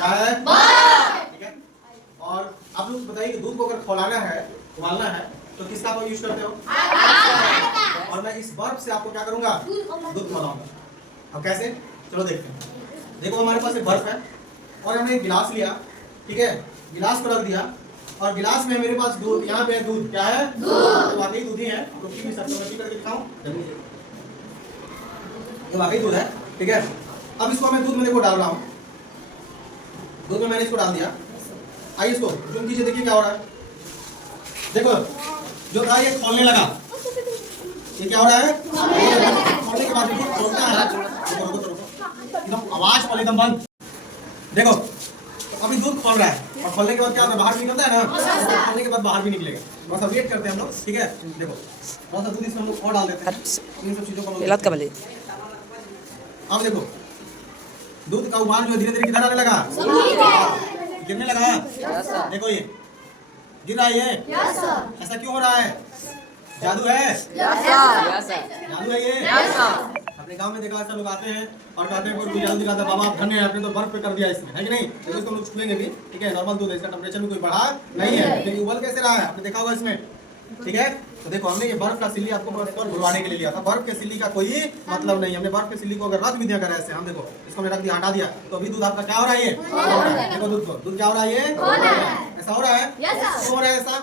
क्या है? ठीक है। और आप लोग बताइए कि दूध को अगर खौलाना है, उबालना है, तो किसका को यूज करते हो? और मैं इस बर्फ से आपको क्या करूंगा? दूध खौलाऊंगा। अब कैसे? चलो देखते हैं। देखो हमारे पास एक बर्फ है और हमने एक गिलास लिया, ठीक है, गिलास को रख दिया और गिलास में मेरे पास दूध, यहाँ पे है दूध, क्या है? दूध। तो वाकई दूध ही है, तो पी भी सकते हो, मैं पी करके दिखाऊं? ये वाकई दूध है, ठीक है। अब इसको मैं दूध में देखो डाल रहा हूँ, दूध में मैंने इसको डाल दिया। आइए इसको जूम कीजिए, देखिए क्या हो रहा है। देखो जो था ये खोलने लगा, ये क्या हो रहा है? खोलने के बाद देखिए खोलता है, एकदम आवाज वाले एकदम बंद। देखो अभी दूध खोल रहा है और खोलने के बाद क्या होता है? बाहर निकलता है ना, खोलने के बाद बाहर भी निकलेगा। थोड़ा सा वेट करते हैं हम लोग, ठीक है। देखो थोड़ा सा दूध इसमें हम लोग और डाल देते हैं, इन सब चीजों को। अब देखो दूध का उबाल जो धीरे धीरे किधर आने लगा? गिरने लगा। देखो ये गिर रहा है, ये ऐसा क्यों हो रहा है? जादू है, जादू है ये। अपने गांव में देखा ऐसा लोग आते हैं और कहते हैं कोई जादू दिखाता है, बाबा आप धन्य है, आपने तो बर्फ पे कर दिया इसमें, है कि नहीं? तो इसको हम लोग छुएंगे भी, ठीक है। नॉर्मल दूध है, इसका टेम्परेचर भी कोई बढ़ा नहीं है, लेकिन उबल कैसे रहा है आपने देखा होगा इसमें, ठीक है। तो देखो हमने ये बर्फ का सिल्ली आपको बुलवाने के लिए लिया था, बर्फ के सिल्ली का कोई मतलब नहीं। हमने बर्फ के सिल्ली को अगर रख भी दिया कर ऐसे, हम देखो इसको मैं रख दिया, हटा दिया, तो अभी दूध आपका क्या हो रहा है? ये देखो दूध को, दूध क्या हो रहा है? ये ऐसा हो रहा है, क्यों हो रहा है ऐसा?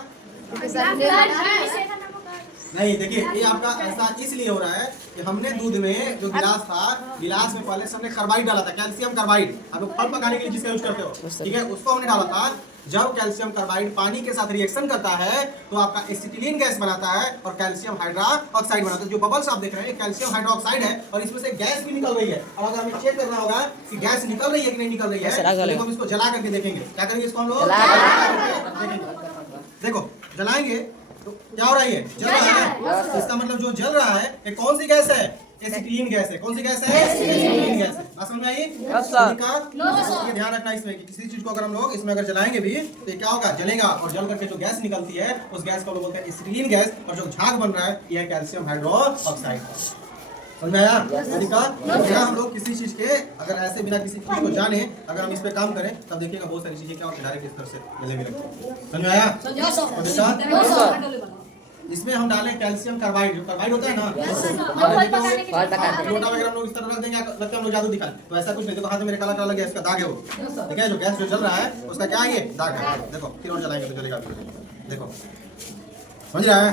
नहीं, देखिए ये आपका ऐसा इसलिए हो रहा है कि हमने दूध में जो गिलास था, गिलास में पहले से हमने कार्बाइड डाला था, कैल्शियम कार्बाइड। आप लोग फल पकाने के लिए जिसका यूज करते हो, ठीक है, उसको हमने डाला था। जब कैल्शियम कार्बाइड पानी के साथ रिएक्शन करता है तो आपका एसिटिलीन गैस बनाता है और कैल्शियम हाइड्रोक्साइड बनाता है। जो बबल्स आप देख रहे हैं कैल्शियम हाइड्रोक्साइड है और इसमें से गैस भी निकल रही है। और अगर हमें चेक करना होगा कि गैस निकल रही है कि नहीं निकल रही है, तो हम इसको जला करके देखेंगे। क्या करेंगे इसको हम लोग? देखो जलाएंगे तो क्या हो रहा है? ये जल रहा है। इसका मतलब जो जल रहा है ये कौन सी गैस है? एसिटिलीन गैस है। कौन सी गैस है? एसिटिलीन गैस है। बात समझ में आई? ये ध्यान रखना इसमें कि किसी चीज को अगर हम लोग इसमें अगर जलाएंगे भी तो क्या होगा? जलेगा और जल करके जो गैस निकलती है उस गैस को लोग बोलते हैं एसिटिलीन गैस। और जो झाग बन रहा है ये है कैल्शियम हाइड्रोक्साइड। समझ में आया? हम लोग किसी चीज के अगर ऐसे बिना किसी चीज को जाने अगर हम इस पे काम करें तब देखिएगा बहुत सारी चीजें क्या होती है डायरेक्ट इस तरह से गले में लगती है। समझ में आया? इसमें हम डालें कैल्शियम कार्बाइड, जो कार्बाइड होता है ना, लोटा वगैरह हम लोग इस तरह रख देंगे, लगता है हम लोग जादू दिखाएं, तो ऐसा कुछ नहीं। देखो हाथ में मेरे काला काला गैस का दाग है वो, ठीक है, जो गैस जो जल रहा है उसका क्या है? ये दाग है। देखो फिर और जलाएंगे तो जलेगा। देखो समझ रहा है?